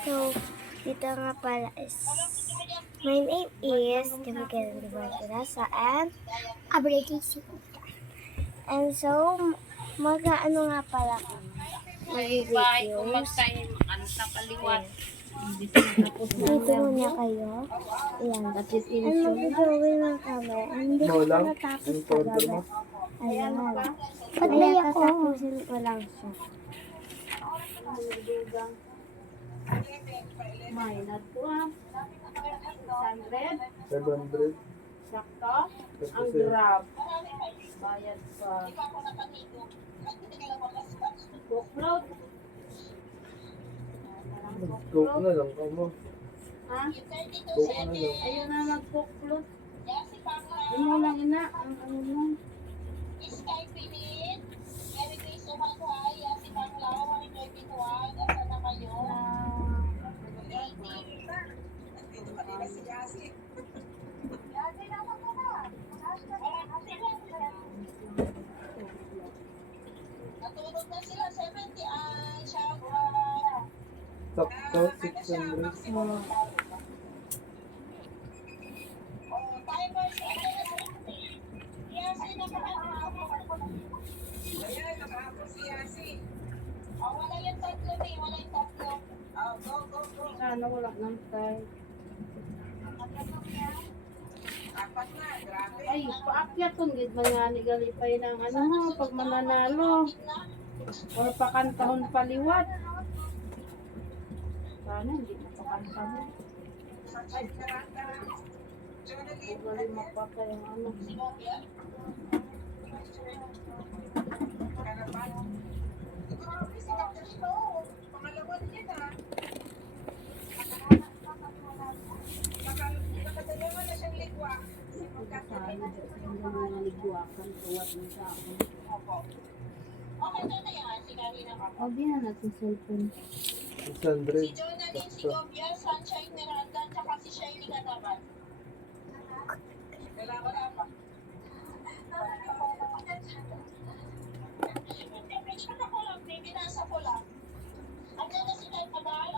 So, dito nga pala is, my name is Timothy Barcelasa and Abreakisi. And so, mag-ano nga pala kami, mag-videos. Dito muna kayo. Ayan. And mag-drawing lang kami. And hindi ko pa natapos kagabi. Ayan. Kaya tatapusin ko lang siya. Mainat po ah. 600. 700. Sakto. Ang grab. Bayad pa. Cookload. Coke na lang ka mo. Ha? Coke na lang. Ayun na mag-cookload. Yun mo lang ina. Ang ano mo. Sakto, 600. Sana wala nang tayo. Ay, paakyat kung gid mga nigalipay ng ano mo, pag mananalo. Or pakantahon paliwat. Sana hindi napakanta mo. Ay, galing mapatay ang ano. Sabi na natin cellphone. 600. Sakto. Sunshine Miranda, tsaka si Shirley Cataban. Baby, nasa ko lang. Andiyan na si Ted Cabal.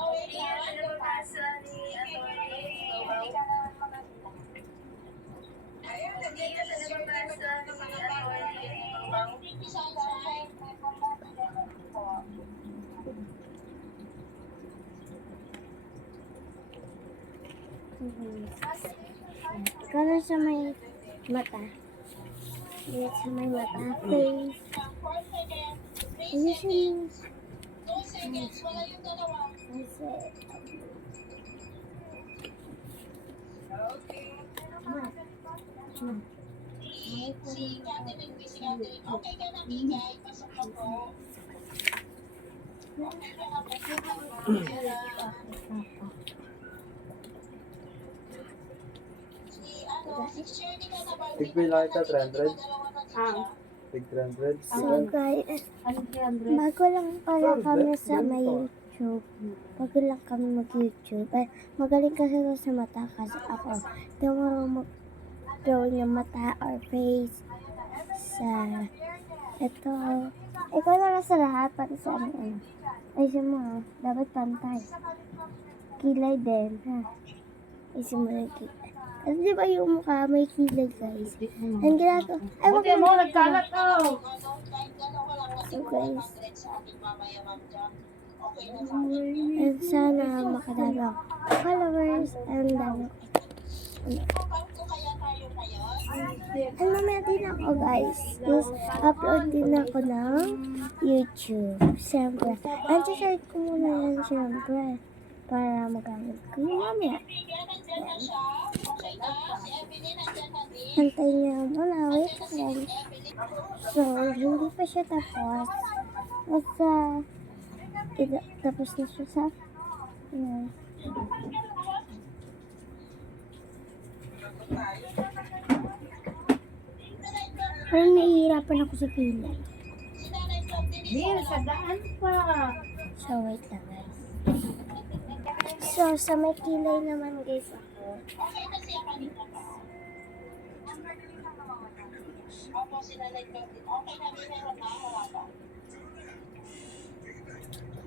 Ikaw na sa may mata. Dito sa may mata. Face. Ayusin mo. 2 seconds, wala yung dalawa. Kasi, Si Catherine, si Catherine. Okay ka na, Bigay. Pasok ako. Okay ka na, pasok ako. Si Shirley Cataban. Tigpil lang ito, 300. Ah, Tig 300. so guys, ano 300? bago lang pala kami sa may YouTube. Bago lang kami mag-YouTube. Ay, magaling kasi ako sa mata kasi ako. Hindi mo mag-draw yung mata or face sa ito. Ikaw na lang sa lahat, pati sa ano. Ayusin mo ha. Dapat pantay. Kilay din ha. Ayusin mo lang kilay. Kasi di ba yung mukha may kilay guys? Ang ginagawa. Ay, wag Buti mo, na. nagkalat oh. So guys. And sana makadami ako followers and dami. And mamaya din ako guys is upload din ako ng YouTube. Siyempre. And share ko muna yan siyempre. Para magamit ko yun mamaya. Hantay niya muna. Wait lang. So, hindi pa siya tapos. Basta, tapos na siya sa yan. Parang nahihirapan ako sa pila. Hindi, sa daan pa. So, wait lang guys. So, sa may kilay naman guys ako. Okay na siya kanina pa. Opo, sila nag-vlog din. Okay na, meron na, wala pa.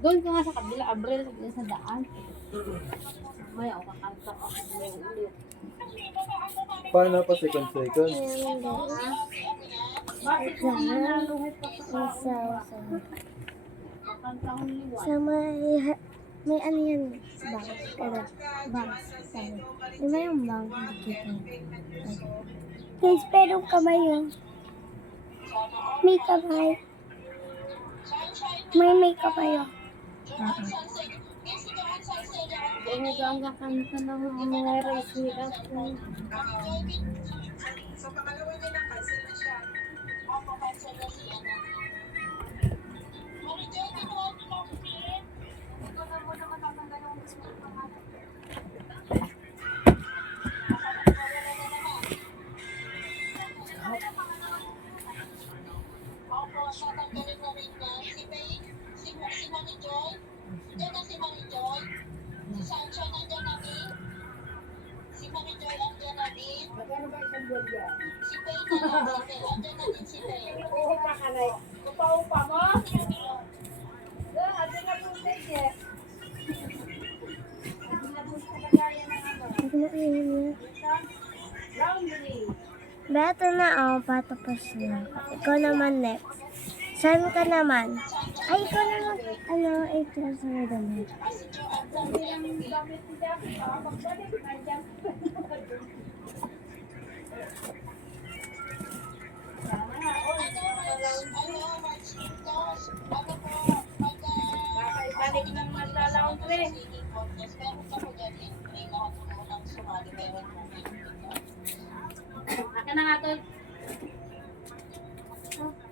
Doon ka nga sa kabila, Abril, sa daan. May ako kakanta ako ulit. Paano pa second? Ayan guys. Bakit kung nanalungit pa sa Isa. kakanta kong liwan? Sa may ano yan, bank. Ano, bank. Sorry. Di ba yung bank? Guys, pero kamay yun. May kamay. May kamay yun. Kung hanggang kakanta ng mga race ni ako. So, pangalawa din na cancel na siya. Opo, cancel na siya. Manager, dito ako pinapin. Ito na muna matatanggal yung gusto ng pangalan. Opo, tatanggalin na rin na. Si Mami Joy. Diyan na si Mami Joy. Si Sancho nandiyan na din. Si Mami Joy nandiyan na din. Si Faye nandiyan na din si Faye. Upa ka na. Upa mo? Ate na po sa iyo. Ate na po sa lagaya ng ano. Ano na yun? Laundry. Beto na ako, patapos na. Ikaw naman next. Saan ka naman? Ay, ikaw naman. Ano, i-class na damit. Sabi ng gamit ni Jackie, baka magbalik. Nandiyan. Baka ibalik ng magla-laundry. Akin na nga to.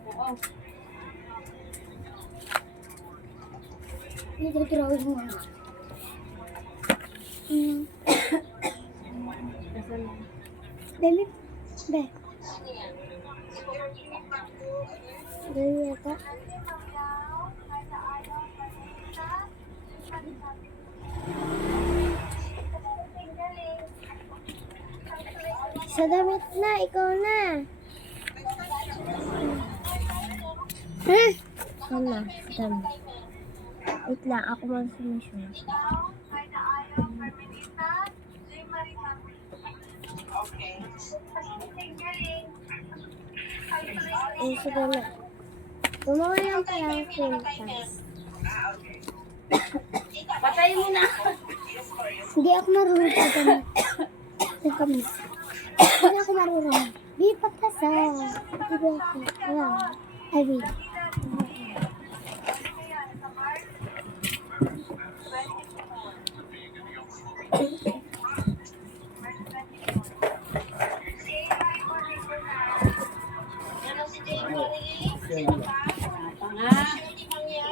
Oo. Nagdodrawing mo. Dali. Be. Dali yata. Sa damit na, ikaw na. Ha? Ikaw na, sa damit. Wait lang, ako man sumisyon. Eh, sige na. Gumawa lang pala ang kwintas. Patayin mo na. Hindi ako marunong sa damit. Sa kamis. Hindi ako marunong. Di patasa. Di ba ako? Wala. Ay, wait. Apa nga?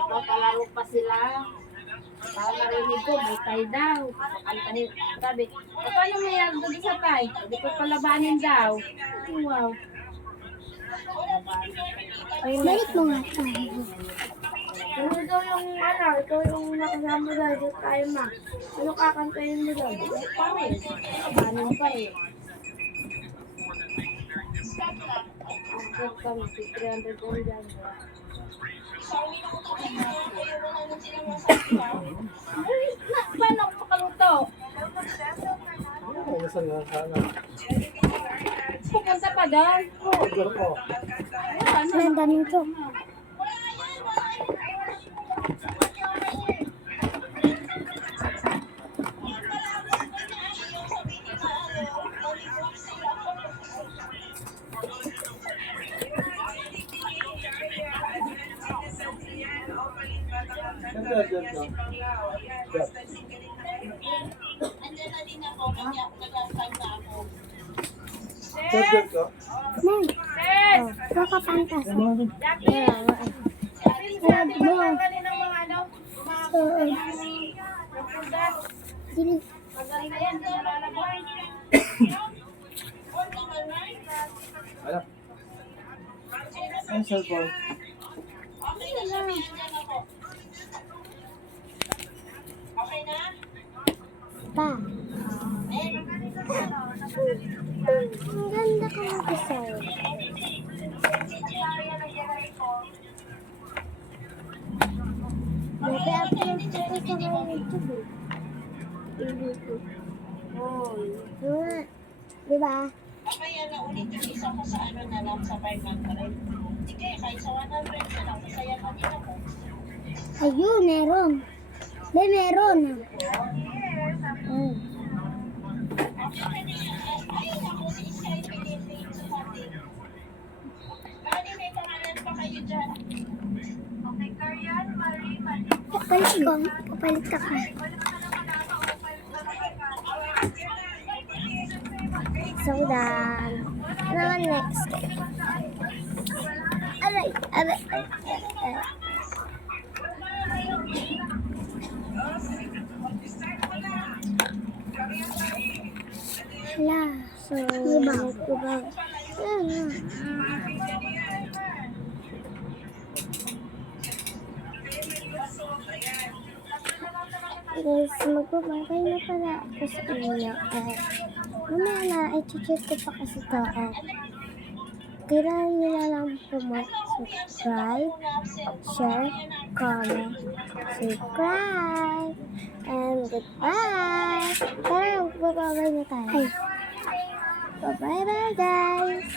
Papalaro pa sila. Para narinig ko, may tay daw. Kantahin, sabi, paano may doon sa tay? Hindi ko palabanin daw. Wow. Balik mo nga tayo. Ano daw yung ano, ito yung nakasama daw, di tayo ma. Ano kakantayin mo daw? Pare, labanin pa eh. Ang kami, 300 daw dyan. Paano ako pakaluto? Ano saan nga sana? Pupunta pa doon. Siguro ko. Ang daming to. Nagdadad na. Andiyan na din ako, nag-assign na ako. Nagdadad ka? Nay. Oh, kakapantas. Jackie! Wag mo. Tanggalin ang mga ano, mga Oo. kapudas. Dili. Magaling na yan, hindi nalalagay. Ano? Ang cellphone. Okay na siya, may andyan ako. Okay na? Pa. Ang ganda ko mag-design. Nag-upload ko to sa mga YouTube eh. YouTube. Oh, yun. Diba? Kaya na ulit yung isa ko sa ano na lang sa 500. Sige, kahit sa 100 na lang, masaya na din ako. Ayun, meron. May meron. Ayun ako, si Sky Pinili sa funding. Bali, may pangalan pa kayo dyan. Okay, Karian, Marie, Papalit ko. Papalit ka ka. So done. Ano naman next? Aray, aray, aray, aray. Hala. So, magbabag. Guys, magbabagay na pala ako sa inyo. Mamaya na, i-check ko pa kasi ito. Kailangan nyo na lang po mag-subscribe, share, comment, subscribe, and goodbye! Tara, magbabagay na tayo. Bye-bye, guys!